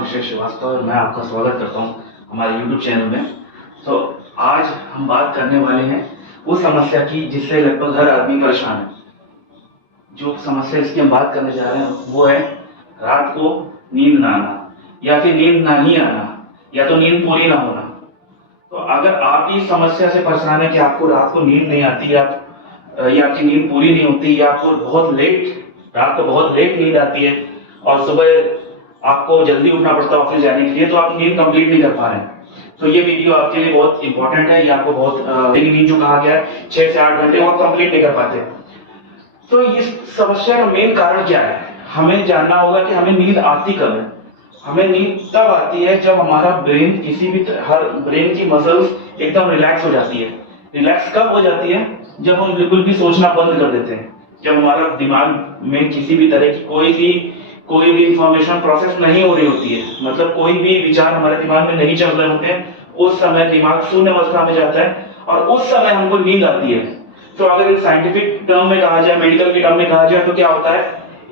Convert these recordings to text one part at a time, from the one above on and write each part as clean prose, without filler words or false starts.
अभिषेक श्रीवास्तव और मैं आपका स्वागत करता हूं हमारे YouTube चैनल में। तो आज हम बात करने वाले हैं उस समस्या की जिससे लगभग हर आदमी परेशान है। जो समस्या इसकी हम बात करने जा रहे हैं वो है रात को नींद ना आना या फिर नींद ना ही आना या तो नींद पूरी ना होना। तो अगर आप इस समस्या से परेशान है कि आपको रात को नींद नहीं आती या आपकी नींद पूरी नहीं होती या आपको रात को बहुत लेट नींद आती है और सुबह आपको जल्दी उठना पड़ता है ऑफिस जाने के लिए, तो आप नींद कंप्लीट नहीं कर पा रहे हैं, तो ये वीडियो आपके लिए बहुत इंपॉर्टेंट है। ये आपको बहुत नींद जो कहा गया है 6 से 8 घंटे वो कंप्लीट नहीं कर पाते। तो इस समस्या का मेन कारण क्या है, हमें जानना होगा कि हमें नींद आती कब है। हमें नींद तब आती है जब हमारा ब्रेन ब्रेन की मसल्स एकदम रिलैक्स हो जाती है। रिलैक्स कब हो जाती है, जब हम बिल्कुल भी सोचना बंद कर देते हैं, जब हमारा दिमाग में किसी भी तरह की कोई भी इंफॉर्मेशन प्रोसेस नहीं हो रही होती है, मतलब कोई भी विचार हमारे दिमाग में नहीं चल रहे होते हैं, उस समय दिमाग शून्य अवस्था में जाता है और उस समय हमको नींद आती है। तो अगर साइंटिफिक टर्म में कहा जाए, मेडिकल की टर्म में कहा जाए, तो क्या होता है,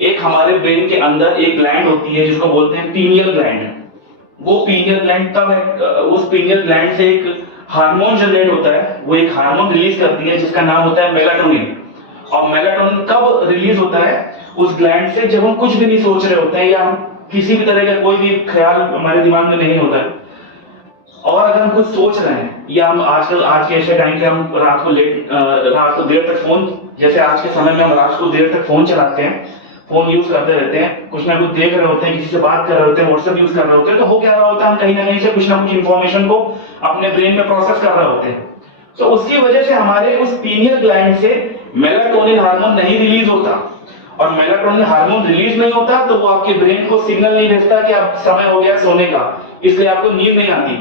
एक हमारे ब्रेन के अंदर एक ग्लैंड होती है जिसको बोलते हैं पीनियल ग्लैंड। वो पीनियल ग्लैंड तब है, उस पीनियल ग्लैंड से एक हार्मोन जनरेट होता है, वो एक हार्मोन रिलीज करती है जिसका नाम होता है मेलाटोनिन। और मेलाटोनिन कब रिलीज होता है, उस ग्लैंड से जब हम कुछ भी नहीं सोच रहे होते हैं या हम किसी भी तरह का कोई भी ख्याल हमारे दिमाग में नहीं होता है, और अगर हम कुछ सोच रहे हैं या हम आज के ऐसे टाइम पे हम रात को देर तक फोन, जैसे आज के समय में हम रात को देर तक फोन चलाते हैं, फोन यूज करते रहते हैं, कुछ ना कुछ देख रहे होते हैं, किसी से बात कर रहे होते हैं, व्हाट्सएप यूज कर रहे होते हैं, तो हो क्या रहा होता है, हम कहीं ना कहीं से कुछ ना कुछ इंफॉर्मेशन को अपने ब्रेन में प्रोसेस कर रहे होते हैं। तो उसकी वजह से हमारे उस पीनियल ग्लैंड से मेलाटोनिन हार्मोन नहीं रिलीज होता, और मेलाटोनिन हार्मोन रिलीज नहीं होता तो वो आपके ब्रेन को सिग्नल नहीं भेजता कि अब समय हो गया सोने का, इसलिए आपको नींद नहीं आती।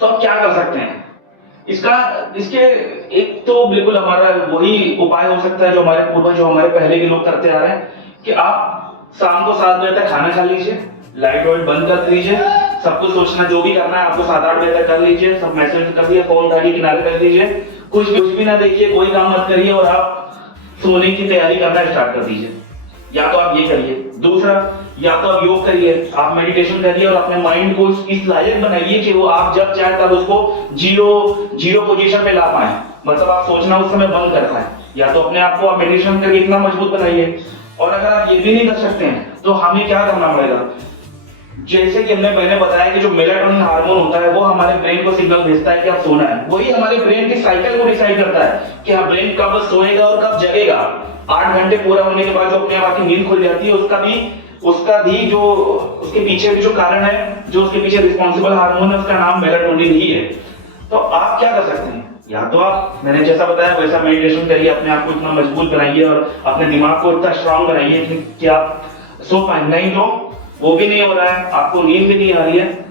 तो आप क्या कर सकते हैं इसके एक तो बिल्कुल हमारा वही उपाय हो सकता है जो हमारे पूर्वज, जो हमारे पहले के लोग करते आ रहे हैं, कि आप शाम को 7 बजे तक खाना खा लीजिए, लाइट वाइट बंद कर दीजिए, सब कुछ सोचना जो भी करना है आपको 7-8 बजे तक कर लीजिए, सब मैसेज कर दिए, फोन गाड़ी किनारे कर दीजिए, कुछ भी ना देखिए, कोई काम मत करिए और आप सोने की तैयारी करना स्टार्ट कर दीजिए। या तो आप ये करिए, दूसरा या तो आप योग करिए, आप मेडिटेशन करिए और अपने माइंड को इस लायक बनाइए कि वो आप जब चाहे तब उसको जीरो पोजीशन में ला पाए, मतलब आप सोचना उस समय बंद कर पाए। या तो अपने आप को आप मेडिटेशन करके इतना मजबूत बनाइए, और अगर आप ये भी नहीं कर सकते हैं तो हमें क्या करना पड़ेगा, जैसे कि मैंने बताया कि जो मेलाटोनिन हार्मोन होता है वो हमारे ब्रेन को सिग्नल भेजता है कि अब सोना है, वही हमारे ब्रेन की साइकिल को डिसाइड करता है कि हाँ ब्रेन कब सोएगा और कब जगेगा। 8 घंटे पूरा होने के बाद जो अपने आप की नींद खुल जाती है, उसका भी जो उसके पीछे भी जो कारण है, जो उसके पीछे रिस्पॉन्सिबल हार्मोन है, उसका नाम मेलाटोनिन ही है। तो आप क्या कर सकते हैं, या तो आप मैंने जैसा बताया वैसा मेडिटेशन करिए, अपने आप को इतना मजबूत बनाइए और अपने दिमाग को इतना स्ट्रांग बनाइए कि आप सो पाए। नहीं तो वो भी नहीं हो रहा है, आपको नींद भी नहीं आ रही है,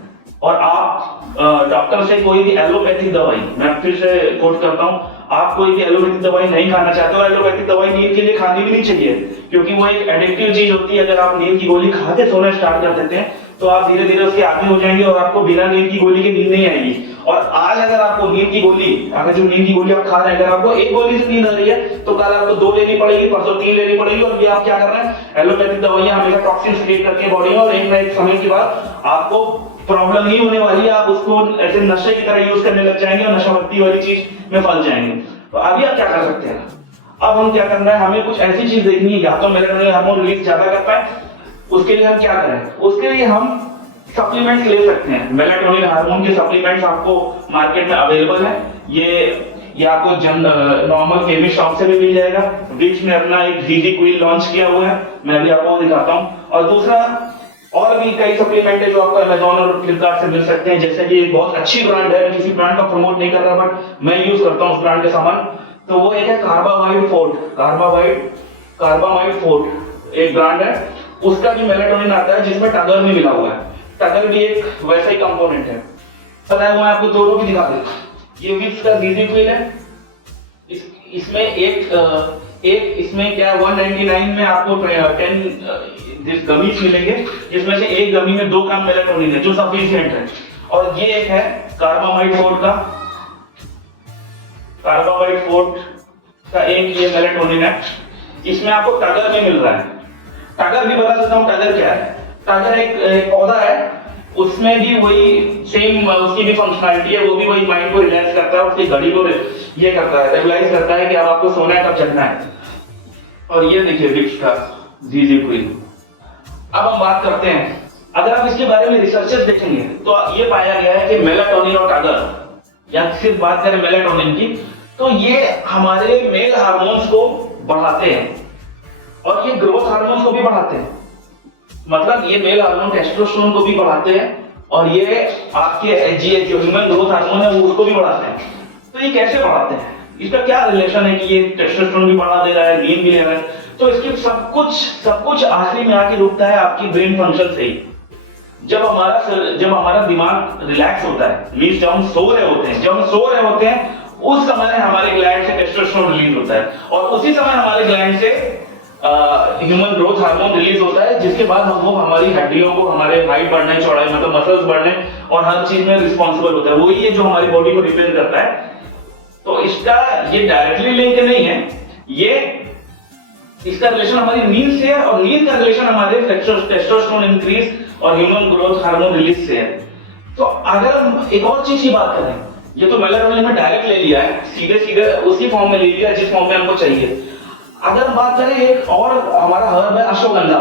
और आप डॉक्टर से कोई भी एलोपैथिक दवाई, मैं फिर से कोट करता हूं, आप कोई भी एलोपैथिक दवाई नहीं खाना चाहते हो। एलोपैथिक दवाई नींद के लिए खानी भी नहीं चाहिए, क्योंकि वो एक एडिक्टिव चीज होती है। अगर आप नींद की गोली खा के सोना स्टार्ट कर देते हैं तो आप धीरे धीरे उसके आदी हो जाएंगे और आपको बिना नींद की गोली के नींद नहीं आएगी। और आज अगर आपको नींद की गोली, अगर जो नींद की गोली आप खा रहे हैं, अगर आपको एक गोली से नींद आ रही है तो कल आपको 2 लेनी पड़ेगी, परसों 3 लेनी पड़ेगी। और ये आप क्या कर रहे हैं, एलोपैथिक दवाइयां हमेशा टॉक्सिन्स क्रिएट करती है बॉडी में, और एक ना एक समय के बाद आपको प्रॉब्लम नहीं होने वाली है, आप उसको ऐसे नशे की तरह यूज करने लग जाएंगे और नशावती वाली चीज में फंस जाएंगे। तो अभी आप क्या कर सकते हैं, अब हम क्या करना है, हमें कुछ ऐसी चीज देखनी है, या तो मेलाटोनिन हार्मोन रिलीज ज्यादा कर पाए, उसके लिए हम क्या करें, उसके लिए हम सप्लीमेंट्स ले सकते हैं। मेलाटोनिन हार्मोन के सप्लीमेंट्स आपको मार्केट में अवेलेबल है, ये आपको नॉर्मल केमिस्ट शॉप से भी मिल जाएगा। विक्स ने अपना एक जीजी क्विल लॉन्च किया हुआ है, मैं अभी आपको दिखाता हूं। और दूसरा और भी कई सप्लीमेंट है जो आपको अमेजोन और फ्लिपकार्ट से मिल सकते हैं, जैसे कि एक बहुत अच्छी ब्रांड है, मैं किसी ब्रांड का प्रमोट नहीं कर रहा बट मैं यूज करता हूं उस ब्रांड के सामान। तो वो एक है कार्बामाइड फोर्ट एक ब्रांड है, उसका भी मेलाटोनिन आता है जिसमें टगर भी मिला हुआ है। टगर भी एक वैसा ही कंपोनेंट है। पता है, मैं आपको दोनों भी दिखा देता हूं। ये विक्स का जीजी क्विल है, इसमें इसमें क्या 199 में आपको 10 गमीज मिलेंगे, जिसमें से एक गमी में 2 ग्राम मेलाटोनिन है जो सफिशिएंट है। और ये एक है कार्बामाइड फोर्ट का एक ये मेलाटोनिन है, इसमें आपको टगर भी मिल रहा है। टगर भी बता देता हूं टगर क्या है। टागर एक पौधा है, उसमें भी वही सेम उसकी भी फंक्शनैलिटी है, वो भी वही माइंड को रिलैक्स करता है, उसकी घड़ी को ये करता है, रेगुलाइज करता है कि अब आपको सोना है, कब जगना है। और ये देखिए विक्स का जीजी क्वीन। अब हम बात करते हैं, अगर आप इसके बारे में रिसर्चेस देखेंगे तो ये पाया गया है कि मेलाटोनिन और टागर, या सिर्फ बात करें मेलाटोनिन की, तो ये हमारे मेल हार्मोन्स को बढ़ाते हैं और ये ग्रोथ हार्मोन्स को भी बढ़ाते हैं। मतलब ये मेल हार्मोन टेस्टोस्टेरोन को भी बढ़ाते हैं और ये आपके एचजीएच जो ह्यूमन ग्रोथ हार्मोन है वो उसको भी बढ़ाते हैं। तो ये कैसे बढ़ाते हैं, इसका क्या रिलेशन है कि ये टेस्टोस्टेरोन भी बढ़ा दे रहा है, नींद भी ले रहा है? तो इसके सब कुछ आखिरी में आके रुकता है आपकी ब्रेन फंक्शन से ही। जब हमारा दिमाग रिलैक्स होता है, मींस जब हम सो रहे होते हैं, उस समय हमारे ग्लैंड से टेस्टोस्टेरोन रिलीज होता है और उसी समय हमारे ग्लैंड से ह्यूमन ग्रोथ हार्मोन रिलीज होता है, जिसके बाद वो हमारी हड्डियों को, हमारे हाइट बढ़ने, चौड़ाई मतलब मसल्स बढ़ने और हर चीज में रिस्पॉन्सिबल होता है। वही है जो हमारी बॉडी को रिपेयर करता है। तो इसका ये डायरेक्टली लिंक नहीं है, ये इसका रिलेशन हमारी नींद से है और नींद का रिलेशन हमारे टेस्टोस्टेरोन इंक्रीज और ह्यूमन ग्रोथ हार्मोन रिलीज से है। तो अगर हम एक और चीज की बात करें, ये तो मेलाटोनिन में डायरेक्ट ले लिया है, सीधे उसी फॉर्म में ले लिया जिस फॉर्म में हमको चाहिए। अगर हम बात करें एक और हमारा हर्ब है अश्वगंधा,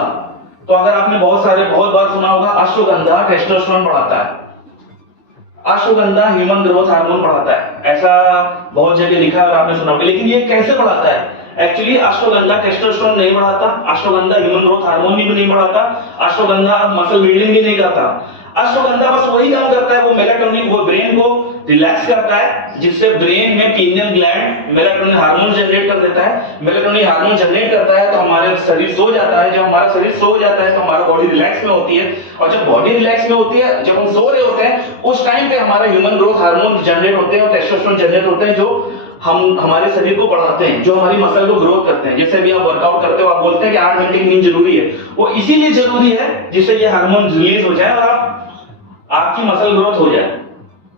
तो अगर आपने बहुत बार सुना होगा, अश्वगंधा टेस्टोस्टेरोन बढ़ाता है, अश्वगंधा ह्यूमन ग्रोथ हार्मोन बढ़ाता है, ऐसा बहुत जगह लिखा है और आपने सुना होगा। लेकिन ये कैसे बढ़ाता है? एक्चुअली अश्वगंधा टेस्टोस्टेरोन नहीं बढ़ाता, अश्वगंधा ह्यूमन ग्रोथ हार्मोन भी नहीं बढ़ाता, अश्वगंधा मसल बिल्डिंग भी नहीं करता। अश्वगंधा बस वही काम करता है, वो मेलाटोनिन, वो ब्रेन को रिलैक्स करता है, जिससे ब्रेन में pineal gland melatonin hormone generate कर देता है। मेलाटोनिन हार्मोन जनरेट करता है तो हमारे शरीर सो जाता है। जब हमारा शरीर सो जाता है तो हमारा बॉडी रिलैक्स में होती है, और जब बॉडी रिलैक्स में होती है, जब हम सो रहे होते हैं, उस टाइम पे हमारा ह्यूमन ग्रोथ हार्मोन जनरेट होते हैं और टेस्टोस्टेरोन जनरेट होते हैं, जो हमारे शरीर को बढ़ाते हैं, जो हमारी मसल को ग्रोथ करते हैं। जैसे भी आप वर्कआउट करते हो, आप बोलते हैं कि 8 घंटे की नींद जरूरी है, वो इसीलिए जरूरी है जिससे ये हार्मोन रिलीज हो जाए और आपकी मसल ग्रोथ हो जाए।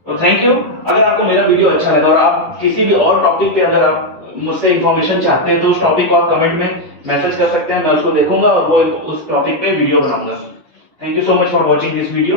तो थैंक यू। अगर आपको मेरा वीडियो अच्छा लगा और आप किसी भी और टॉपिक पे अगर आप मुझसे इंफॉर्मेशन चाहते हैं तो उस टॉपिक को आप कमेंट में मैसेज कर सकते हैं, मैं उसको देखूंगा और वो उस टॉपिक पे वीडियो बनाऊंगा। Thank you so much for watching this video.